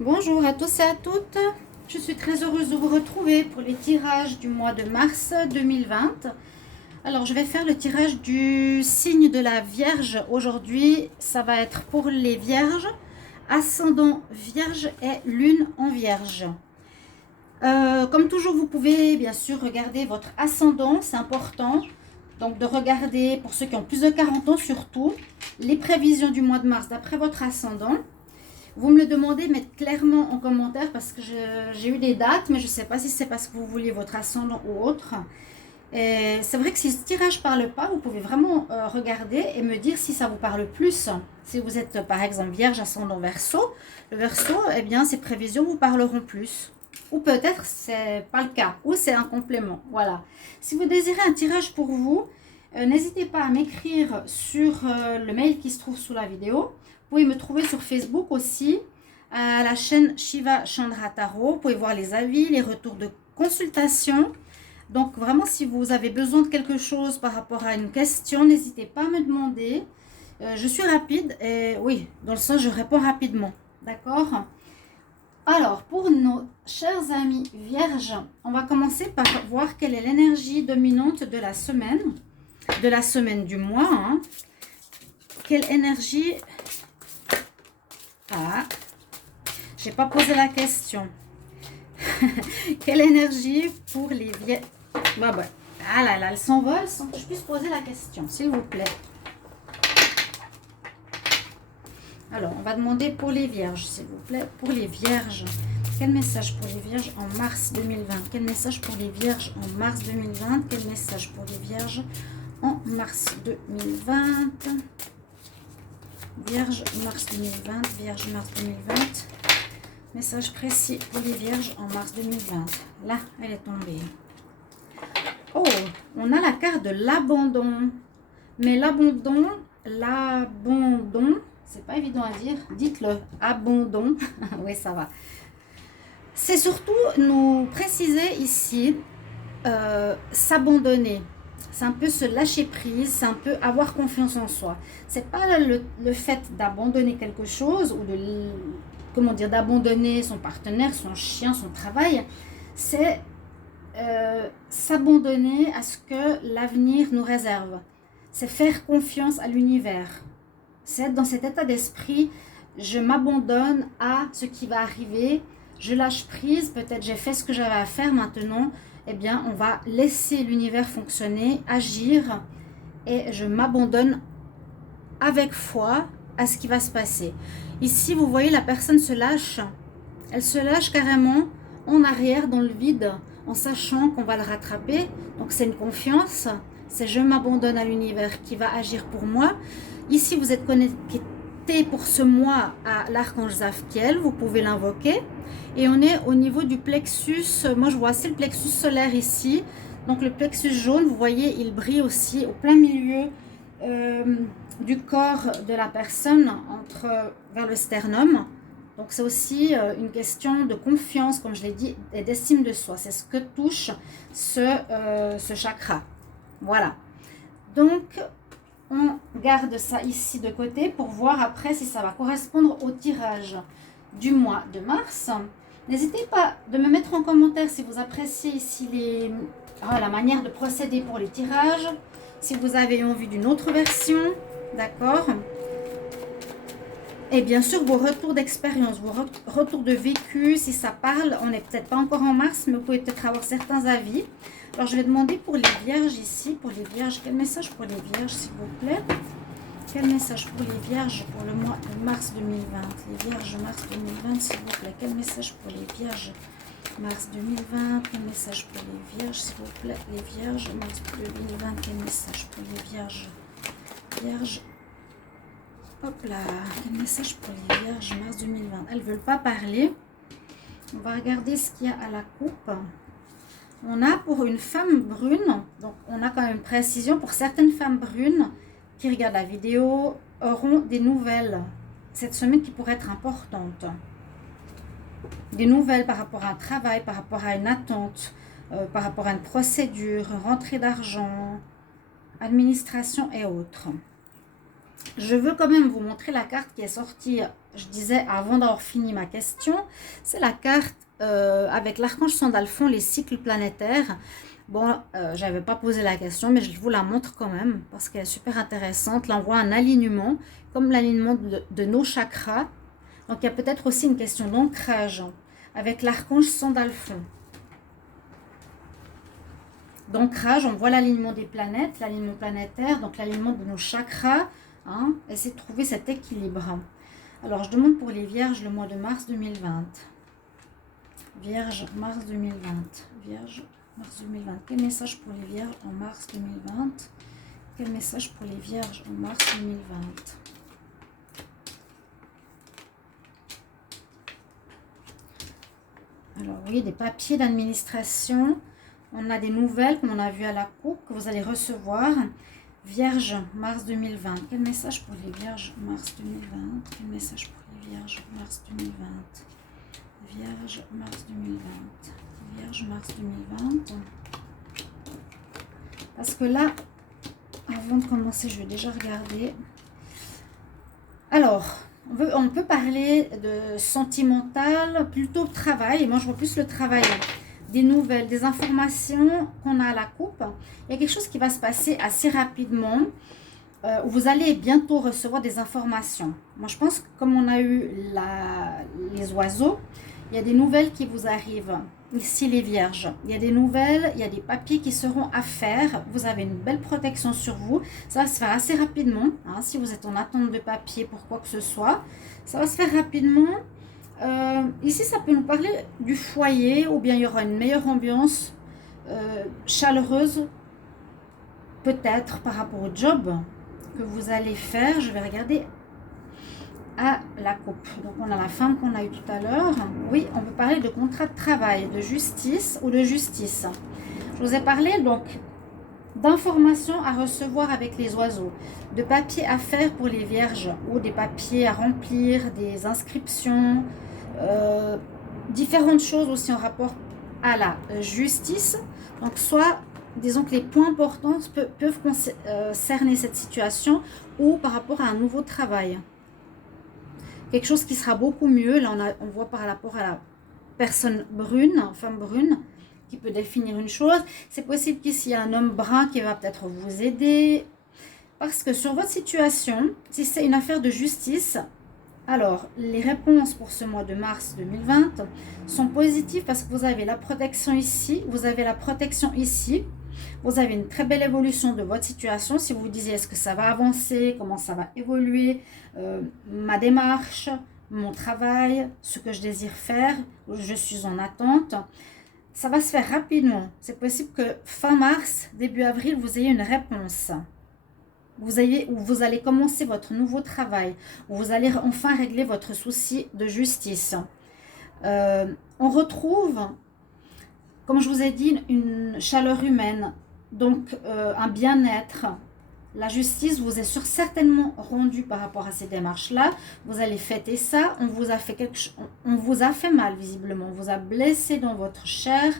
Bonjour à tous et à toutes, je suis très heureuse de vous retrouver pour les tirages du mois de mars 2020. Alors je vais faire le tirage du signe de la Vierge aujourd'hui, ça va être pour les Vierges, ascendant Vierge et Lune en Vierge. Comme toujours, vous pouvez bien sûr regarder votre ascendant, c'est important. Donc de regarder, pour ceux qui ont plus de 40 ans surtout, les prévisions du mois de mars d'après votre ascendant. Vous me le demandez, mais clairement en commentaire parce que j'ai eu des dates, mais je ne sais pas si c'est parce que vous vouliez votre ascendant ou autre. C'est vrai que si ce tirage ne parle pas, vous pouvez vraiment regarder et me dire si ça vous parle plus. Si vous êtes par exemple Vierge, ascendant Verseau, le Verseau, eh bien ces prévisions vous parleront plus. Ou peut-être c'est pas le cas, ou c'est un complément. Voilà. Si vous désirez un tirage pour vous, n'hésitez pas à m'écrire sur le mail qui se trouve sous la vidéo. Vous pouvez me trouver sur Facebook aussi, à la chaîne Shiva Chandra Tarot. Vous pouvez voir les avis, les retours de consultation. Donc vraiment, si vous avez besoin de quelque chose par rapport à une question, n'hésitez pas à me demander. Je suis rapide et oui, dans le sens je réponds rapidement. D'accord? Alors, pour nos chers amis vierges, on va commencer par voir quelle est l'énergie dominante de la semaine du mois. Hein. Quelle énergie... Ah, j'ai pas posé la question. Quelle énergie pour les vierges... Bah, bah. Ah là là, elles s'envolent sans que je puisse poser la question, s'il vous plaît. Alors, on va demander pour les vierges, s'il vous plaît. Pour les vierges, quel message pour les vierges en mars 2020? Quel message pour les vierges en mars 2020? Quel message pour les vierges en mars 2020? Vierge, mars 2020. Vierge, mars 2020. Message précis pour les vierges en mars 2020. Là, elle est tombée. Oh, on a la carte de l'abandon. Mais l'abandon, c'est pas évident à dire. Dites-le, abandon. Oui, ça va. C'est surtout nous préciser ici, s'abandonner. C'est un peu se lâcher prise, c'est un peu avoir confiance en soi. C'est pas le fait d'abandonner quelque chose ou de, comment dire, d'abandonner son partenaire, son chien, son travail. C'est s'abandonner à ce que l'avenir nous réserve. C'est faire confiance à l'univers. C'est être dans cet état d'esprit, je m'abandonne à ce qui va arriver, je lâche prise, peut-être j'ai fait ce que j'avais à faire maintenant, eh bien on va laisser l'univers fonctionner, agir, et je m'abandonne avec foi à ce qui va se passer. Ici, vous voyez, la personne se lâche, elle se lâche carrément en arrière, dans le vide, en sachant qu'on va le rattraper. Donc c'est une confiance, c'est je m'abandonne à l'univers qui va agir pour moi. Ici, vous êtes connecté pour ce mois à l'archange Zadkiel, vous pouvez l'invoquer. Et on est au niveau du plexus, moi je vois c'est le plexus solaire ici. Donc le plexus jaune, vous voyez, il brille aussi au plein milieu du corps de la personne, vers le sternum. Donc c'est aussi une question de confiance, comme je l'ai dit, et d'estime de soi. C'est ce que touche ce chakra. Voilà. Donc, on garde ça ici de côté pour voir après si ça va correspondre au tirage du mois de mars. N'hésitez pas de me mettre en commentaire si vous appréciez ici la manière de procéder pour les tirages. Si vous avez envie d'une autre version, d'accord? Et bien sûr, vos retours d'expérience, vos retours de vécu, si ça parle, on n'est peut-être pas encore en mars, mais vous pouvez peut-être avoir certains avis. Alors, je vais demander pour les vierges ici, pour les vierges, quel message pour les vierges, s'il vous plaît? Quel message pour les vierges pour le mois de mars 2020? Les vierges mars 2020, s'il vous plaît. Quel message pour les vierges mars 2020? Quel message pour les vierges, s'il vous plaît? Les vierges mars 2020, quel message pour les vierges? Vierges. Hop là, quel message pour les vierges mars 2020? Elles ne veulent pas parler. On va regarder ce qu'il y a à la coupe. On a pour une femme brune, donc on a quand même une précision pour certaines femmes brunes qui regardent la vidéo, auront des nouvelles cette semaine qui pourraient être importantes. Des nouvelles par rapport à un travail, par rapport à une attente, par rapport à une procédure, rentrée d'argent, administration et autres. Je veux quand même vous montrer la carte qui est sortie, je disais, avant d'avoir fini ma question. C'est la carte avec l'archange Sandalphon, les cycles planétaires. Bon, je n'avais pas posé la question, mais je vous la montre quand même parce qu'elle est super intéressante. Là, on voit un alignement, comme l'alignement de nos chakras. Donc, il y a peut-être aussi une question d'ancrage avec l'archange Sandalphon. D'ancrage, on voit l'alignement des planètes, l'alignement planétaire, donc l'alignement de nos chakras. Hein, essayer de trouver cet équilibre. Alors, je demande pour les vierges le mois de mars 2020. Vierge, mars 2020. Vierge, mars 2020. Quel message pour les vierges en mars 2020? Quel message pour les vierges en mars 2020? Alors, vous voyez des papiers d'administration. On a des nouvelles, comme on a vu à la coupe, que vous allez recevoir. Vierge, mars 2020. Quel message pour les vierges, mars 2020? Quel message pour les vierges, mars 2020? Vierge, mars 2020. Vierge, mars 2020. Parce que là, avant de commencer, je vais déjà regarder. Alors, on peut parler de sentimental, plutôt travail. Moi, je vois plus le travail. Des nouvelles, des informations qu'on a à la coupe. Il y a quelque chose qui va se passer assez rapidement, où vous allez bientôt recevoir des informations. Moi, je pense que comme on a eu les oiseaux, il y a des nouvelles qui vous arrivent. Ici, les vierges. Il y a des nouvelles, il y a des papiers qui seront à faire. Vous avez une belle protection sur vous. Ça va se faire assez rapidement. Hein, si vous êtes en attente de papier pour quoi que ce soit, ça va se faire rapidement. Ici, ça peut nous parler du foyer, ou bien il y aura une meilleure ambiance chaleureuse, peut-être par rapport au job que vous allez faire. Je vais regarder à la coupe. Donc, on a la femme qu'on a eue tout à l'heure. Oui, on peut parler de contrat de travail, de justice ou de justice. Je vous ai parlé donc d'informations à recevoir avec les oiseaux, de papiers à faire pour les vierges ou des papiers à remplir, des inscriptions, différentes choses aussi en rapport à la justice. Donc soit, disons que les points importants peuvent concerner cette situation ou par rapport à un nouveau travail. Quelque chose qui sera beaucoup mieux. Là, on voit par rapport à la personne brune, femme brune, qui peut définir une chose. C'est possible qu'ici, il y a un homme brun qui va peut-être vous aider. Parce que sur votre situation, si c'est une affaire de justice, alors les réponses pour ce mois de mars 2020 sont positives parce que vous avez la protection ici, vous avez la protection ici. Vous avez une très belle évolution de votre situation. Si vous vous disiez, est-ce que ça va avancer, comment ça va évoluer, ma démarche, mon travail, ce que je désire faire, je suis en attente. Ça va se faire rapidement. C'est possible que fin mars, début avril, vous ayez une réponse. Vous allez commencer votre nouveau travail, où vous allez enfin régler votre souci de justice. On retrouve, comme je vous ai dit, une chaleur humaine, donc un bien-être. La justice vous est certainement rendue par rapport à ces démarches-là. Vous allez fêter ça. On vous a fait mal, visiblement. On vous a blessé dans votre chair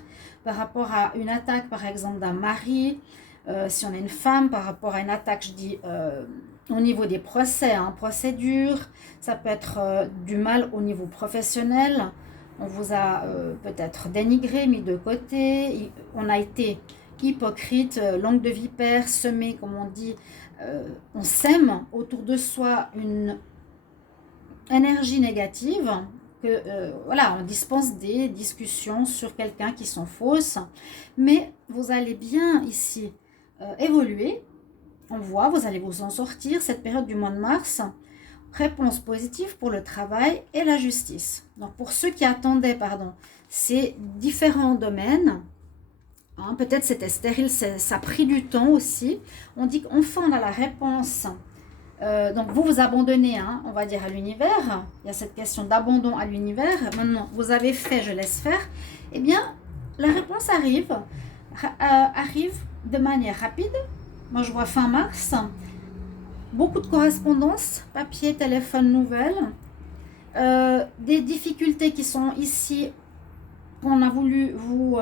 par rapport à une attaque, par exemple, d'un mari. Si on est une femme, par rapport à une attaque, je dis, au niveau des procès, hein, procédure. Ça peut être du mal au niveau professionnel. On vous a peut-être dénigré, mis de côté. On a été hypocrite, langue de vipère, semé, comme on dit. On sème autour de soi une énergie négative. Voilà, on dispense des discussions sur quelqu'un qui sont fausses. Mais vous allez bien ici évoluer. On voit, vous allez vous en sortir cette période du mois de mars. Réponse positive pour le travail et la justice. Donc pour ceux qui attendaient, ces différents domaines, hein, peut-être c'était stérile, ça a pris du temps aussi. On dit qu'enfin on a la réponse. Donc vous abandonnez, hein, on va dire, à l'univers. Il y a cette question d'abandon à l'univers. Maintenant, vous avez fait, je laisse faire. Eh bien, la réponse arrive de manière rapide. Moi, je vois fin mars. Beaucoup de correspondances, papier, téléphone, nouvelles. Des difficultés qui sont ici, qu'on a voulu vous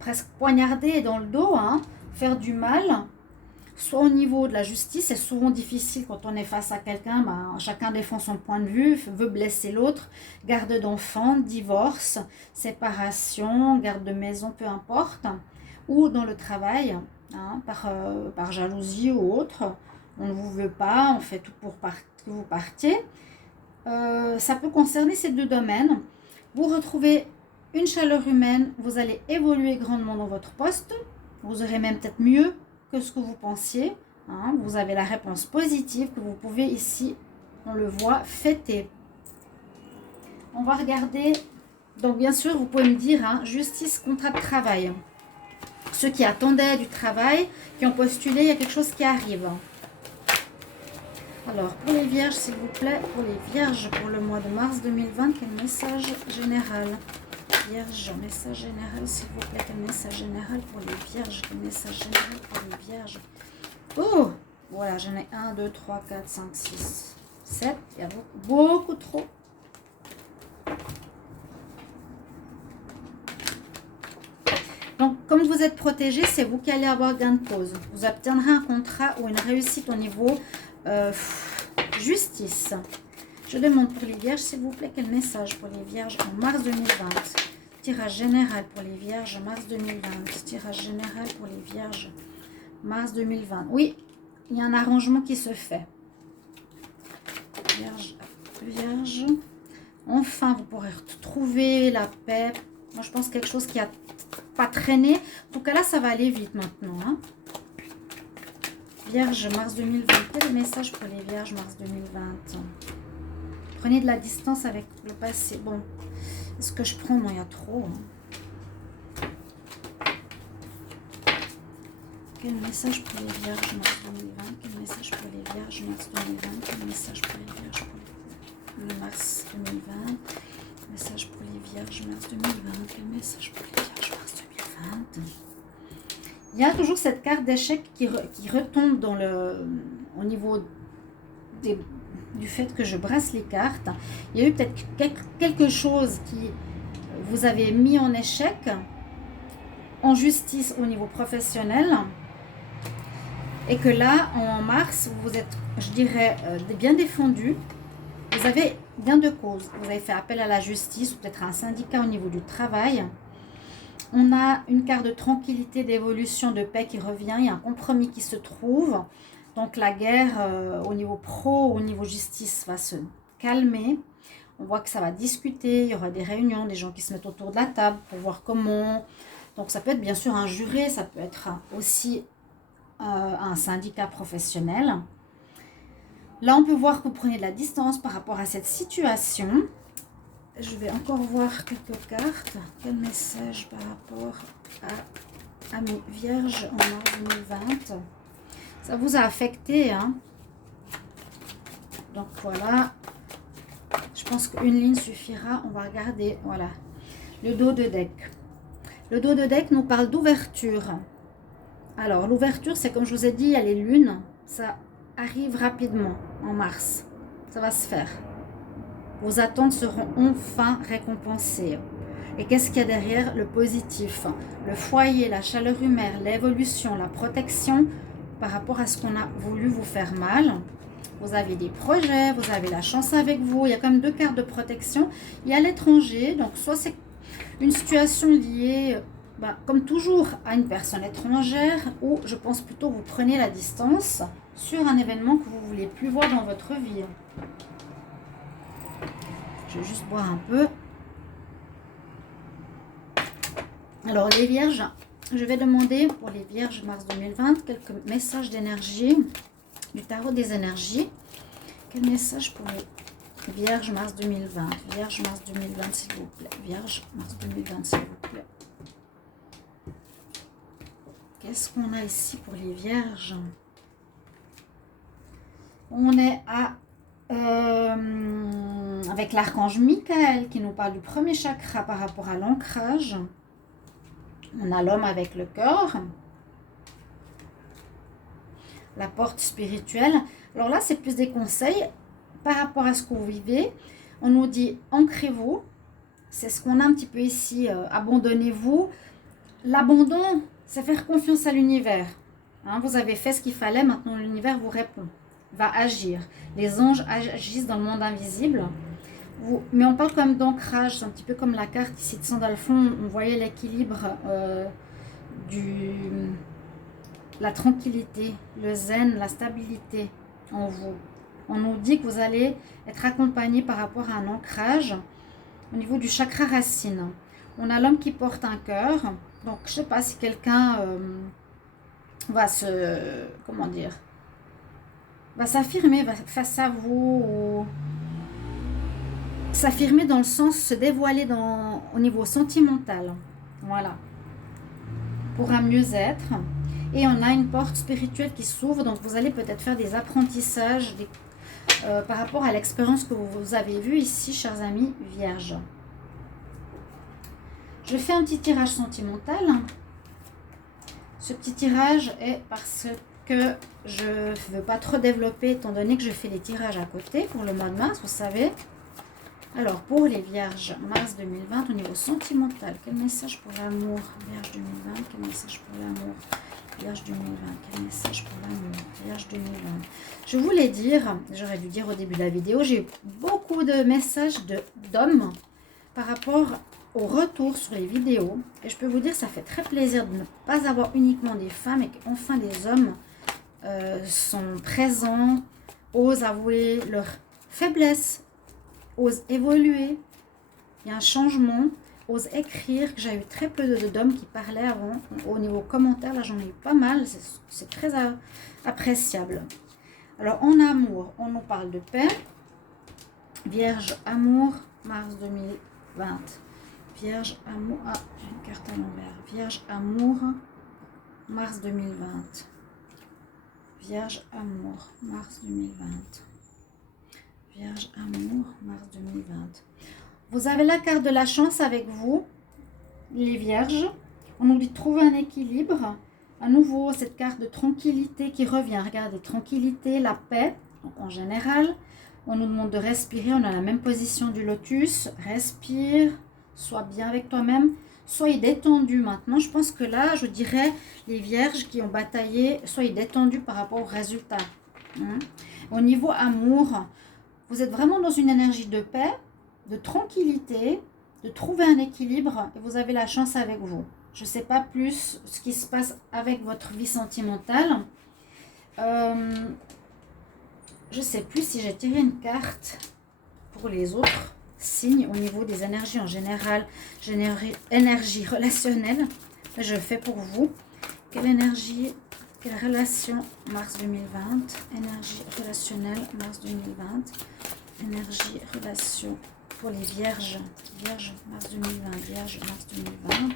presque poignarder dans le dos, hein, faire du mal. soit au niveau de la justice, c'est souvent difficile quand on est face à quelqu'un, ben, chacun défend son point de vue, veut blesser l'autre, garde d'enfants, divorce, séparation, garde de maison, peu importe, ou dans le travail, hein, par jalousie ou autre, on ne vous veut pas, on fait tout pour que vous partiez. Ça peut concerner ces deux domaines. Vous retrouvez une chaleur humaine, vous allez évoluer grandement dans votre poste, vous aurez même peut-être mieux que ce que vous pensiez, hein. Vous avez la réponse positive que vous pouvez ici, on le voit, fêter. On va regarder, donc bien sûr vous pouvez me dire, hein, justice, contrat de travail. Ceux qui attendaient du travail, qui ont postulé, il y a quelque chose qui arrive. Alors, pour les vierges, s'il vous plaît, pour les vierges, pour le mois de mars 2020, quel message général? Vierge, message général, s'il vous plaît, quel message général pour les vierges? Quel message général pour les vierges? Oh, voilà, j'en ai 1, 2, 3, 4, 5, 6, 7. Il y a beaucoup trop. Donc, comme vous êtes protégé, c'est vous qui allez avoir gain de cause. Vous obtiendrez un contrat ou une réussite au niveau justice. Je demande pour les vierges, s'il vous plaît, quel message pour les vierges en mars 2020. Tirage général pour les vierges, mars 2020. Tirage général pour les vierges, mars 2020. Oui, il y a un arrangement qui se fait. Vierge. Enfin, vous pourrez retrouver la paix. Moi, je pense quelque chose qui a pas traîné. En tout cas, là, ça va aller vite maintenant. Hein. Vierge, mars 2020. Quel message pour les vierges, mars 2020? Prenez de la distance avec le passé. Bon, est-ce que je prends? Non, il y a trop. Hein. Quel message pour les vierges, mars 2020? Quel message pour les vierges, mars 2020? Quel message pour les vierges pour le mars 2020? Message pour les vierges, mars 2020. Quel message pour les vierges, mars 2020? Il y a toujours cette carte d'échec qui retombe dans au niveau du fait que je brasse les cartes. Il y a eu peut-être quelque chose qui vous avez mis en échec, en justice au niveau professionnel, et que là, en mars, vous êtes, je dirais, bien défendu. Vous avez gain de cause. Vous avez fait appel à la justice ou peut-être à un syndicat au niveau du travail. On a une carte de tranquillité, d'évolution, de paix qui revient. Il y a un compromis qui se trouve. Donc la guerre au niveau pro, au niveau justice va se calmer. On voit que ça va discuter. Il y aura des réunions, des gens qui se mettent autour de la table pour voir comment. Donc ça peut être bien sûr un juré, ça peut être aussi un syndicat professionnel. Là, on peut voir que vous prenez de la distance par rapport à cette situation. Je vais encore voir quelques cartes. Quel message par rapport à mes vierges en mars 2020? Ça vous a affecté, hein? Donc voilà. Je pense qu'une ligne suffira. On va regarder. Voilà. Le dos de deck. Le dos de deck nous parle d'ouverture. Alors, l'ouverture, c'est comme je vous ai dit, il y a les lunes. Ça arrive rapidement en mars. Ça va se faire. Vos attentes seront enfin récompensées. Et qu'est-ce qu'il y a derrière? Le positif, le foyer, la chaleur humaine, l'évolution, la protection par rapport à ce qu'on a voulu vous faire mal. Vous avez des projets, vous avez la chance avec vous. Il y a quand même deux cartes de protection. Il y a l'étranger, donc soit c'est une situation liée, comme toujours, à une personne étrangère, ou je pense plutôt que vous prenez la distance sur un événement que vous ne voulez plus voir dans votre vie. Je vais juste boire un peu. Alors, les vierges, je vais demander pour les vierges mars 2020 quelques messages d'énergie du tarot des énergies. Quel message pour les vierges mars 2020? Vierge mars 2020, s'il vous plaît. Vierge mars 2020, s'il vous plaît. Qu'est-ce qu'on a ici pour les vierges? On est avec l'archange Michael qui nous parle du premier chakra par rapport à l'ancrage. On a l'homme avec le cœur. La porte spirituelle. Alors là, c'est plus des conseils par rapport à ce que vous vivez. On nous dit ancrez-vous. C'est ce qu'on a un petit peu ici. Abandonnez-vous. L'abandon, c'est faire confiance à l'univers. Hein, vous avez fait ce qu'il fallait, maintenant l'univers vous répond, va agir. Les anges agissent dans le monde invisible. Mais on parle quand même d'ancrage, c'est un petit peu comme la carte ici de Sandalphon. On voyait l'équilibre, la tranquillité, le zen, la stabilité en vous. On nous dit que vous allez être accompagné par rapport à un ancrage au niveau du chakra racine. On a l'homme qui porte un cœur. Donc, je ne sais pas si quelqu'un va se... Comment dire? Va s'affirmer face à vous. Ou s'affirmer dans le sens se dévoiler au niveau sentimental. Voilà. Pour un mieux-être. Et on a une porte spirituelle qui s'ouvre. Donc, vous allez peut-être faire des apprentissages par rapport à l'expérience que vous avez vue ici, chers amis vierges. Je fais un petit tirage sentimental. Ce petit tirage est parce que je ne veux pas trop développer, étant donné que je fais les tirages à côté pour le mois de mars, vous savez. Alors, pour les vierges, mars 2020, au niveau sentimental, quel message pour l'amour? Vierge 2020, quel message pour l'amour? Vierge 2020, quel message pour l'amour? Vierge 2020. Je voulais dire, j'aurais dû dire au début de la vidéo, j'ai eu beaucoup de messages d'hommes par rapport au retour sur les vidéos. Et je peux vous dire, ça fait très plaisir de ne pas avoir uniquement des femmes et qu'enfin des hommes sont présents, osent avouer leurs faiblesses, osent évoluer. Il y a un changement, osent écrire. J'ai eu très peu d'hommes qui parlaient avant. Au niveau commentaire, là j'en ai eu pas mal. C'est très appréciable. Alors en amour, on nous parle de paix. Vierge, amour, mars 2020. Vierge, amour, ah, j'ai une carte à l'envers. Vierge, amour, mars 2020. Vierge, amour, mars 2020. Vierge, amour, mars 2020. Vous avez la carte de la chance avec vous, les vierges. On nous dit de trouver un équilibre. À nouveau, cette carte de tranquillité qui revient. Regardez, tranquillité, la paix, donc en général. On nous demande de respirer. On a la même position du lotus. Respire. Sois bien avec toi-même, soyez détendu maintenant. Je pense que là, je dirais, les vierges qui ont bataillé, soyez détendus par rapport aux résultats. Au niveau amour, vous êtes vraiment dans une énergie de paix, de tranquillité, de trouver un équilibre et vous avez la chance avec vous. Je ne sais pas plus ce qui se passe avec votre vie sentimentale. Je ne sais plus si j'ai tiré une carte pour les autres signes au niveau des énergies en général, énergie relationnelle. Je fais pour vous. Quelle énergie, quelle relation mars 2020, énergie relationnelle mars 2020, énergie relation pour les vierges, vierge mars 2020, vierge mars 2020.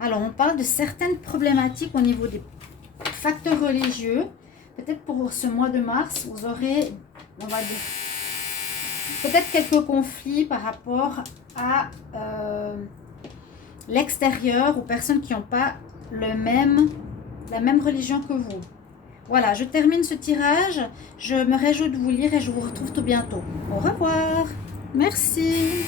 Alors, on parle de certaines problématiques au niveau des facteurs religieux. Peut-être pour ce mois de mars, vous aurez, on va dire, peut-être quelques conflits par rapport à l'extérieur ou personnes qui n'ont pas la même religion que vous. Voilà, je termine ce tirage. Je me réjouis de vous lire et je vous retrouve tout bientôt. Au revoir. Merci.